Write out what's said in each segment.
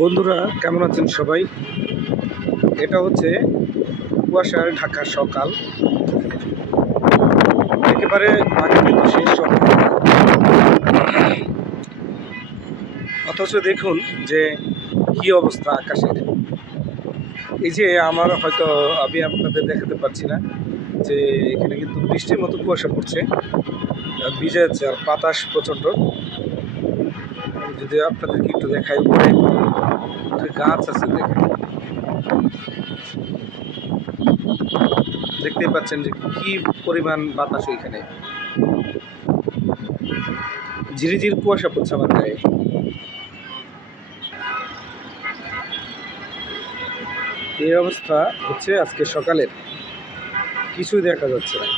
বন্ধুরা, কেমন আছেন সবাই? এটা হচ্ছে কুয়াশার ঢাকা সকাল। একেবারে শেষ অথচ দেখুন যে কি অবস্থা আকাশের। এই যে আমার হয়তো আমি আপনাদের দেখাতে পারছি না যে এখানে কিন্তু বৃষ্টির মতো কুয়াশা পড়ছে। ভিজে যাচ্ছে আর বাতাস প্রচণ্ড। যদি আপনাদেরকে একটু দেখাই উপরে গাছ আছে দেখেন। দেখতেই পাচ্ছেন যে কি পরিমাণ বাতাস ওইখানে। ঝিরিঝির কুয়াশা পড়ছে আমার গায়ে। এই অবস্থা হচ্ছে আজকে সকালের। কিছুই দেখা যাচ্ছে না।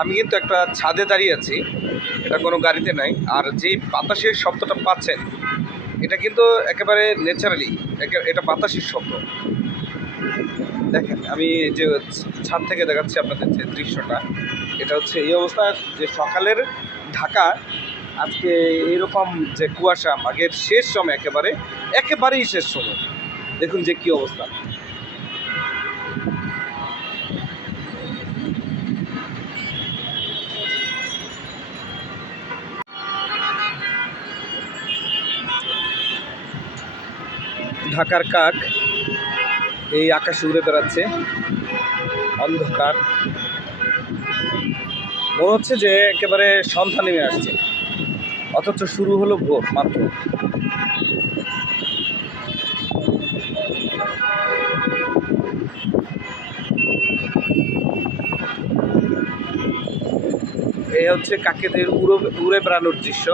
আমি কিন্তু একটা ছাদে দাঁড়িয়ে আছি। এটা কোনো গাড়িতে নাই। আর যেই বাতাসের শব্দটা পাচ্ছেন, এটা কিন্তু একেবারে ন্যাচারালি এটা বাতাসের শব্দ। দেখেন, আমি যে ছাদ থেকে দেখাচ্ছি আপনাদের যে দৃশ্যটা, এটা হচ্ছে এই অবস্থা যে সকালের ঢাকা, আজকে এইরকম যে কুয়াশা, মাঘের শেষ সময় একেবারে একেবারেই শেষ সময়। দেখুন যে কি অবস্থা। ঢাকার কাক এই আকাশে উড়ে বেড়াচ্ছে। অন্ধকার। মনে হচ্ছে যে একেবারে সন্ধ্যা নেমে আসছে। অথচ শুরু হলো ভোর মাত্র। এই হচ্ছে কাকেদের উড়ো উড়ে বেড়ানোর দৃশ্য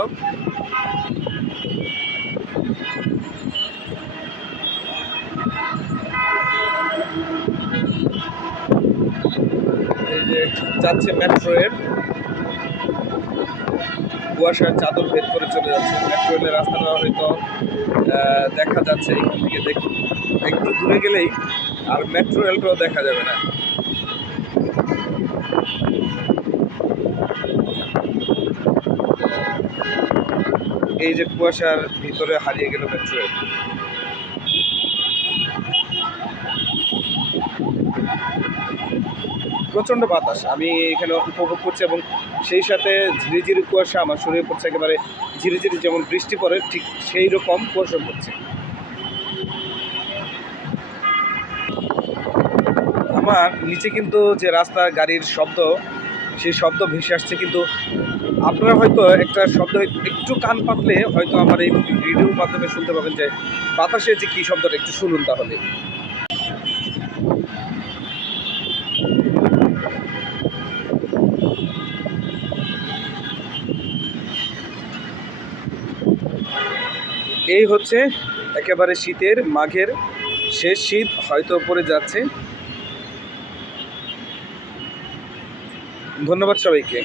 এই যে যাচ্ছে মেট্রো রেল কুয়াশার চাদর ভেদ করে চলে যাচ্ছে। মেট্রো রেলের রাস্তাটা হয়তো দেখা যাচ্ছে এখান থেকে দেখুন একটু দূরে গেলেই আর মেট্রো রেলটাও দেখা যাবে না। এই যে কুয়াশার ভিতরে হারিয়ে গেল মেট্রো রেল প্রচণ্ড বাতাস। আমি এখানে উপভোগ করছি এবং সেই সাথে ঝিরিঝিরি কুয়াশা, আমার শরীরে পড়ছে একেবারে ঝিরিঝিরি যেমন বৃষ্টি পড়ে, ঠিক সেই রকম কুয়াশা পড়ছে। আমার নিচে কিন্তু যে রাস্তা গাড়ির শব্দ, সেই শব্দ ভেসে আসছে কিন্তু আপনারা হয়তো একটা শব্দ একটু কান পাতলে হয়তো আমার এই ভিডিওর মাধ্যমে শুনতে পাবেন যে বাতাসে যে কী শব্দটা, একটু শুনুন তাহলে। এই হচ্ছে একেবারে শীতের মাঘের শেষ শীত হয়তো পড়ে যাচ্ছে। ধন্যবাদ সবাইকে।